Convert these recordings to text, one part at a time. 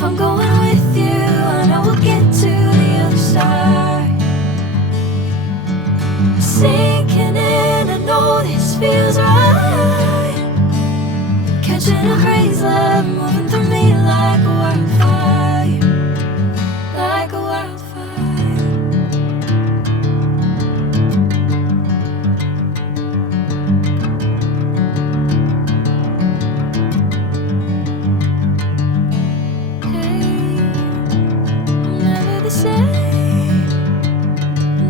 If I'm going with you, I know we'll get to the other side. Sinking in, I know this feels right. Catching a crazy love, moving through me like a wildfire, like a wildfire. Hey, I'm never the same.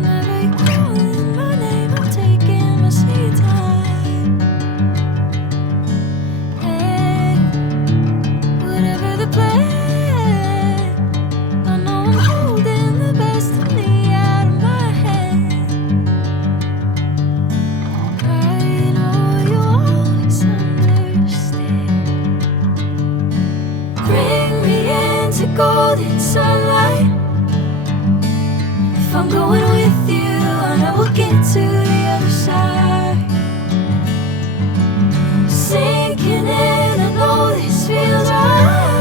Whenever you're calling my name, I'm taking my sweet time. Hey, whatever the plan, I know I'm holding the best of me out of my hand. I know you'll always understand. Bring me into golden sunlight. If I'm going with you, I know we'll get to the other side. Sinking in, I know this feels right.